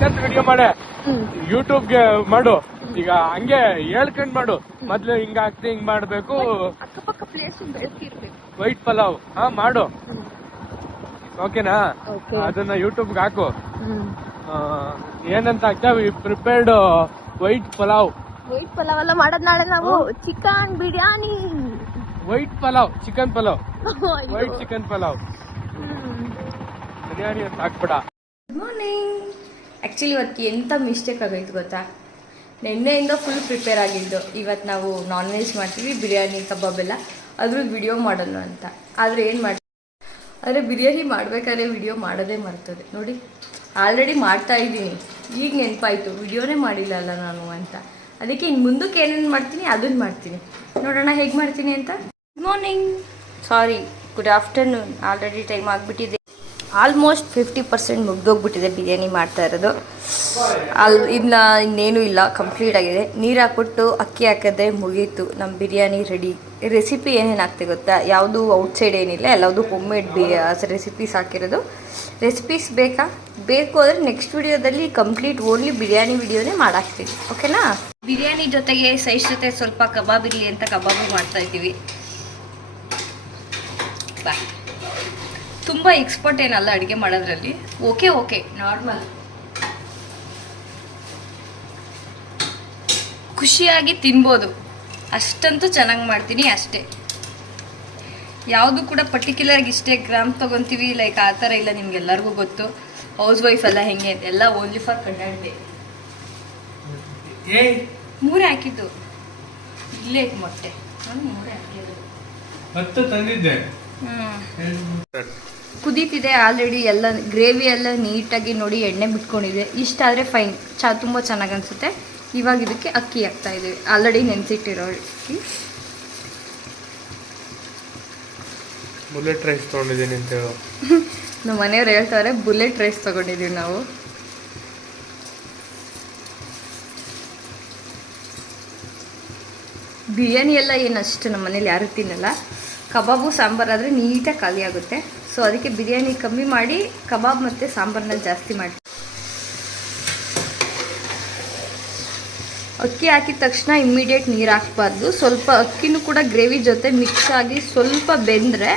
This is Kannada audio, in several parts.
ಚಿಕನ್ ವಿಡಿಯೋ ಮಾಡೆ ಯೂಟ್ಯೂಬ್ಗೆ ಮಾಡು. ಈಗ ಹಂಗೆ ಹೇಳ್ಕೊಂಡ್ ಮಾಡು. ಮೊದ್ಲು ಹಿಂಗ ಹಾಕ್ತಿ ಹಿಂಗ್ ಮಾಡ್ಬೇಕು. ಅಕ್ಕಪಕ್ಕ ಪ್ಲೇಸ್ ವೈಟ್ ಪಲಾವ್ ಮಾಡು. ಓಕೆನಾ? ಅದನ್ನ ಯೂಟ್ಯೂಬ್ಗೆ ಹಾಕು. ಏನಂತ ಹಾಕ್ತಾವ? Prepared white pulao. White pulao ಎಲ್ಲ ಮಾಡೋದ್ ನಾಳೆ ನಾವು. Chicken biryani. White pulao, chicken pulao, white chicken pulao, biryani ಅಂತ ಹಾಕ್ಬೇಡ. Good morning. ಆ್ಯಕ್ಚುಲಿ ಇವತ್ತು ಎಂಥ ಮಿಸ್ಟೇಕ್ ಆಗೋಯ್ತು ಗೊತ್ತಾ? ನಿನ್ನೆಯಿಂದ ಫುಲ್ ಪ್ರಿಪೇರ್ ಆಗಿದ್ದು. ಇವತ್ತು ನಾವು ನಾನ್ ವೆಜ್ ಮಾಡ್ತೀವಿ, ಬಿರಿಯಾನಿ ಕಬಾಬ್ ಎಲ್ಲ, ಅದ್ರ ವಿಡಿಯೋ ಮಾಡೋಣ ಅಂತ. ಆದರೆ ಏನು ಮಾಡ್ತೀವಿ, ಆದರೆ ಬಿರಿಯಾನಿ ಮಾಡಬೇಕಾದ್ರೆ ವಿಡಿಯೋ ಮಾಡೋದೇ ಮರ್ತದೆ ನೋಡಿ. ಆಲ್ರೆಡಿ ಮಾಡ್ತಾ ಇದ್ದೀನಿ, ಈಗ ನೆನಪಾಯಿತು ವಿಡಿಯೋನೇ ಮಾಡಿಲ್ಲ ಅಲ್ಲ ನಾನು ಅಂತ. ಅದಕ್ಕೆ ಇನ್ನು ಮುಂದಕ್ಕೆ ಏನೇನು ಮಾಡ್ತೀನಿ ಅದನ್ನು ಮಾಡ್ತೀನಿ. ನೋಡೋಣ ಹೇಗೆ ಮಾಡ್ತೀನಿ ಅಂತ. ಗುಡ್ ಮಾರ್ನಿಂಗ್, ಸಾರಿ ಗುಡ್ ಆಫ್ಟರ್ನೂನ್. ಆಲ್ರೆಡಿ ಟೈಮ್ ಆಗಿಬಿಟ್ಟಿದೆ. ಆಲ್ಮೋಸ್ಟ್ 50% ಮುಗ್ದೋಗ್ಬಿಟ್ಟಿದೆ ಬಿರಿಯಾನಿ ಮಾಡ್ತಾ ಇರೋದು. ಇನ್ನೇನೂ ಇಲ್ಲ, ಕಂಪ್ಲೀಟ್ ಆಗಿದೆ. ನೀರು ಹಾಕ್ಬಿಟ್ಟು ಅಕ್ಕಿ ಹಾಕಿದ್ರೆ ಮುಗೀತು, ನಮ್ಮ ಬಿರಿಯಾನಿ ರೆಡಿ. ರೆಸಿಪಿ ಏನೇನು ಹಾಕ್ತೆ ಗೊತ್ತಾ? ಯಾವುದು ಔಟ್ಸೈಡ್ ಏನಿಲ್ಲ, ಎಲ್ಲದು ಹೋಮ್ ಮೇಡ್ ರೆಸಿಪೀಸ್ ಹಾಕಿರೋದು. ರೆಸಿಪೀಸ್ ಬೇಕು ಅಂದರೆ ನೆಕ್ಸ್ಟ್ ವಿಡಿಯೋದಲ್ಲಿ ಕಂಪ್ಲೀಟ್ ಓನ್ಲಿ ಬಿರಿಯಾನಿ ವಿಡಿಯೋನೇ ಮಾಡಾಕ್ತೀವಿ, ಓಕೆನಾ? ಬಿರಿಯಾನಿ ಜೊತೆಗೆ ಸೈಜ್ ಜೊತೆ ಸ್ವಲ್ಪ ಕಬಾಬ್ ಇರಲಿ ಅಂತ ಕಬಾಬು ಮಾಡ್ತಾ ಇದ್ದೀವಿ. ಬಾ, ತುಂಬ ಎಕ್ಸ್ಪರ್ಟ್ ಏನಲ್ಲ ಅಡುಗೆ ಮಾಡೋದ್ರಲ್ಲಿ. ಓಕೆ ನಾರ್ಮಲ್, ಖುಷಿಯಾಗಿ ತಿನ್ಬೋದು, ಅಷ್ಟಂತೂ ಚೆನ್ನಾಗಿ ಮಾಡ್ತೀನಿ ಅಷ್ಟೇ. ಯಾವುದು ಕೂಡ ಪರ್ಟಿಕ್ಯುಲರ್ಗೆ ಇಷ್ಟೇ ಗ್ರಾಮ್ ತೊಗೊತೀವಿ ಲೈಕ್ ಆ ಥರ ಇಲ್ಲ. ನಿಮ್ಗೆಲ್ಲರಿಗೂ ಗೊತ್ತು ಹೌಸ್ ವೈಫ್ ಎಲ್ಲ ಹೆಂಗೆ ಎಲ್ಲ ಓನ್ಲಿ ಫಾರ್ ಕಂಡಂಟೆ. 3 ಹಾಕಿದ್ದು ಇಲ್ಲೇ ಮೊಟ್ಟೆ, ನಾನು 3 ಹಾಕಿದ್ದು. ಕುದೀತಿದೆ ಆಲ್ರೆಡಿ. ಎಲ್ಲ ಗ್ರೇವಿ ಎಲ್ಲ ನೀಟಾಗಿ ನೋಡಿ ಎಣ್ಣೆ ಬಿಟ್ಕೊಂಡಿದೆ. ಇಷ್ಟಾದರೆ ಫೈನ್, ತುಂಬ ಚೆನ್ನಾಗಿ ಅನಿಸುತ್ತೆ. ಇವಾಗ ಇದಕ್ಕೆ ಅಕ್ಕಿ ಹಾಕ್ತಾ ಇದ್ದೀವಿ, ಆಲ್ರೆಡಿ ನೆನೆಸಿಟ್ಟಿರೋ ಅಕ್ಕಿ. ಬುಲೆಟ್ ರೈಸ್ ತೊಗೊಂಡಿದ್ದೀನಿ ಅಂತ ಹೇಳೋ ನಮ್ಮ ಮನೆಯವ್ರು ಹೇಳ್ತಾರೆ ಬುಲೆಟ್ ರೈಸ್ ತೊಗೊಂಡಿದ್ದೀವಿ ನಾವು. ಬಿರಿಯಾನಿ ಎಲ್ಲ ಏನಷ್ಟು ನಮ್ಮ ಮನೇಲಿ ಯಾರು ತಿನ್ನಲ್ಲ. ಕಬಾಬು ಸಾಂಬಾರಾದರೆ ನೀಟಾಗಿ ಖಾಲಿ ಆಗುತ್ತೆ. ಸೊ ಅದಕ್ಕೆ ಬಿರಿಯಾನಿ ಕಮ್ಮಿ ಮಾಡಿ ಕಬಾಬ್ ಮತ್ತು ಸಾಂಬಾರನ್ನ ಜಾಸ್ತಿ ಮಾಡಿ. ಅಕ್ಕಿ ಹಾಕಿದ ತಕ್ಷಣ ಇಮ್ಮಿಡಿಯೇಟ್ ನೀರು ಹಾಕಬಾರ್ದು. ಸ್ವಲ್ಪ ಅಕ್ಕಿನೂ ಕೂಡ ಗ್ರೇವಿ ಜೊತೆ ಮಿಕ್ಸ್ ಆಗಿ ಸ್ವಲ್ಪ ಬೆಂದರೆ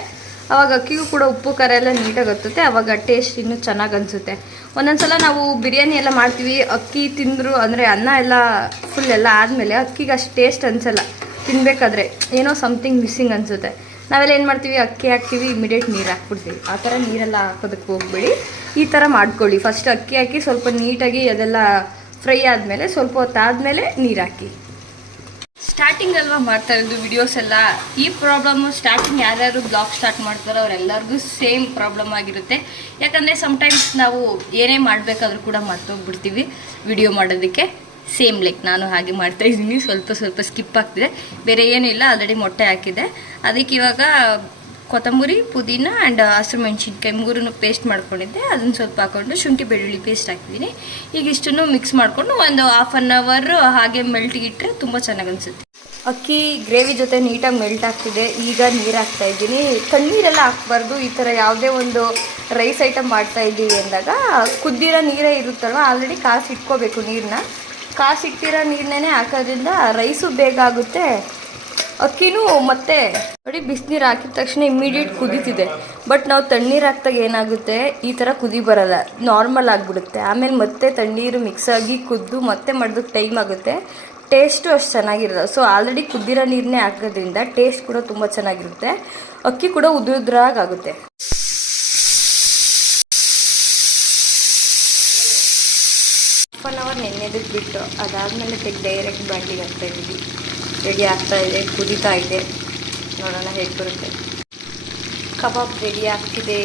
ಆವಾಗ ಅಕ್ಕಿಗೂ ಕೂಡ ಉಪ್ಪು ಖಾರ ಎಲ್ಲ ನೀಟಾಗಿ ಹತ್ತುತ್ತೆ. ಆವಾಗ ಟೇಸ್ಟ್ ಇನ್ನೂ ಚೆನ್ನಾಗಿ ಅನಿಸುತ್ತೆ. ಒಂದೊಂದ್ಸಲ ನಾವು ಬಿರಿಯಾನಿ ಎಲ್ಲ ಮಾಡ್ತೀವಿ, ಅಕ್ಕಿ ತಿಂದರು ಅಂದರೆ ಅನ್ನ ಎಲ್ಲ ಫುಲ್ ಎಲ್ಲ ಆದಮೇಲೆ ಅಕ್ಕಿಗೆ ಅಷ್ಟು ಟೇಸ್ಟ್ ಅನಿಸಲ್ಲ. ತಿನ್ನಬೇಕಾದ್ರೆ ಏನೋ ಸಮಥಿಂಗ್ ಮಿಸ್ಸಿಂಗ್ ಅನಿಸುತ್ತೆ. ನಾವೆಲ್ಲ ಏನು ಮಾಡ್ತೀವಿ, ಅಕ್ಕಿ ಹಾಕ್ತೀವಿ, ಇಮಿಡಿಯೇಟ್ ನೀರು ಹಾಕ್ಬಿಡ್ತೀವಿ. ಆ ಥರ ನೀರೆಲ್ಲ ಹಾಕೋದಕ್ಕೆ ಹೋಗ್ಬೇಡಿ, ಈ ಥರ ಮಾಡ್ಕೊಳ್ಳಿ. ಫಸ್ಟ್ ಅಕ್ಕಿ ಹಾಕಿ ಸ್ವಲ್ಪ ನೀಟಾಗಿ ಅದೆಲ್ಲ ಫ್ರೈ ಆದಮೇಲೆ ಸ್ವಲ್ಪ ಹೊತ್ತಾದಮೇಲೆ ನೀರು ಹಾಕಿ. ಸ್ಟಾರ್ಟಿಂಗ್ ಅಲ್ವಾ ಮಾಡ್ತಾ ಇರೋದು ವಿಡಿಯೋಸ್ ಎಲ್ಲ. ಈ ಪ್ರಾಬ್ಲಮ್ಮು ಸ್ಟಾರ್ಟಿಂಗ್ ಯಾರ್ಯಾರು ಬ್ಲಾಗ್ ಸ್ಟಾರ್ಟ್ ಮಾಡ್ತಾರೋ ಅವರೆಲ್ಲರಿಗೂ ಸೇಮ್ ಪ್ರಾಬ್ಲಮ್ ಆಗಿರುತ್ತೆ. ಯಾಕಂದರೆ ಸಮ್ಟೈಮ್ಸ್ ನಾವು ಏನೇ ಮಾಡಬೇಕಾದ್ರೂ ಕೂಡ ಮರ್ತೋಗ್ಬಿಡ್ತೀವಿ ವಿಡಿಯೋ ಮಾಡೋದಕ್ಕೆ. ಸೇಮ್ ಲೈಕ್ ನಾನು ಹಾಗೆ ಮಾಡ್ತಾಯಿದ್ದೀನಿ, ಸ್ವಲ್ಪ ಸ್ಕಿಪ್ ಆಗ್ತಿದೆ. ಬೇರೆ ಏನೂ ಇಲ್ಲ, ಆಲ್ರೆಡಿ ಮೊಟ್ಟೆ ಹಾಕಿದೆ. ಅದಕ್ಕೆ ಇವಾಗ ಕೊತ್ತಂಬರಿ, ಪುದೀನ ಆ್ಯಂಡ್ ಹಸಿರು ಮೆಣಸಿನ್ಕಾಯಿ 3 ಪೇಸ್ಟ್ ಮಾಡ್ಕೊಂಡಿದ್ದೆ. ಅದನ್ನು ಸ್ವಲ್ಪ ಹಾಕ್ಕೊಂಡು ಶುಂಠಿ ಬೆಳ್ಳುಳ್ಳಿ ಪೇಸ್ಟ್ ಹಾಕ್ತಿದ್ದೀನಿ. ಈಗ ಇಷ್ಟನ್ನು ಮಿಕ್ಸ್ ಮಾಡಿಕೊಂಡು ಒಂದು ಹಾಫ್ ಆನ್ ಅವರ್ ಹಾಗೆ ಮೆಲ್ಟಿಗೆ ಇಟ್ಟರೆ ತುಂಬ ಚೆನ್ನಾಗಿ ಅನಿಸುತ್ತೆ. ಅಕ್ಕಿ ಗ್ರೇವಿ ಜೊತೆ ನೀಟಾಗಿ ಮೆಲ್ಟ್ ಆಗ್ತಿದೆ. ಈಗ ನೀರು ಹಾಕ್ತಾಯಿದ್ದೀನಿ. ತಣ್ಣೀರೆಲ್ಲ ಹಾಕ್ಬಾರ್ದು. ಈ ಥರ ಯಾವುದೇ ಒಂದು ರೈಸ್ ಐಟಮ್ ಮಾಡ್ತಾಯಿದ್ದೀವಿ ಅಂದಾಗ ಕುದ್ದಿರೋ ನೀರೇ ಇರುತ್ತಲ್ವ, ಆಲ್ರೆಡಿ ಕಾಸಿಟ್ಕೋಬೇಕು ನೀರನ್ನ. ಕಾಸಿಟ್ಟಿರೋ ನೀರನ್ನೇ ಹಾಕೋದ್ರಿಂದ ರೈಸು ಬೇಗ ಆಗುತ್ತೆ, ಅಕ್ಕಿನೂ ಮತ್ತೆ ನೋಡಿ. ಬಿಸಿನೀರು ಹಾಕಿದ ತಕ್ಷಣ ಇಮ್ಮಿಡಿಯೇಟ್ ಕುದೀತಿದೆ. ಬಟ್ ನಾವು ತಣ್ಣೀರು ಹಾಕಿದಾಗ ಏನಾಗುತ್ತೆ, ಈ ಥರ ಕುದಿ ಬರೋಲ್ಲ, ನಾರ್ಮಲ್ ಆಗಿಬಿಡುತ್ತೆ. ಆಮೇಲೆ ಮತ್ತೆ ತಣ್ಣೀರು ಮಿಕ್ಸ್ ಆಗಿ ಕುದ್ದು ಮತ್ತೆ ಮಾಡೋದಕ್ಕೆ ಟೈಮ್ ಆಗುತ್ತೆ. ಟೇಸ್ಟು ಅಷ್ಟು ಚೆನ್ನಾಗಿರಲ್ಲ. ಸೊ ಆಲ್ರೆಡಿ ಕುದ್ದಿರೋ ನೀರನ್ನೇ ಹಾಕೋದ್ರಿಂದ ಟೇಸ್ಟ್ ಕೂಡ ತುಂಬ ಚೆನ್ನಾಗಿರುತ್ತೆ. ಅಕ್ಕಿ ಕೂಡ ಉದುರಾಗುತ್ತೆ. ಹಾಫ್ ಆನ್ ಅವರ್ ನೆನೆದಕ್ಕೆ ಬಿಟ್ಟು ಅದಾದಮೇಲೆ ಡೈರೆಕ್ಟ್ ಬಾಂಡಿಗೆ ಹಾಕ್ತಾಯಿದ್ದೀವಿ. ರೆಡಿ ಆಗ್ತಾಯಿದೆ, ಕುದೀತಾ ಇದೆ. ನೋಡೋಣ ಹೇಗೆ ಬರುತ್ತೆ. ಕಬಾಬ್ ರೆಡಿ ಆಗ್ತಿದೆ.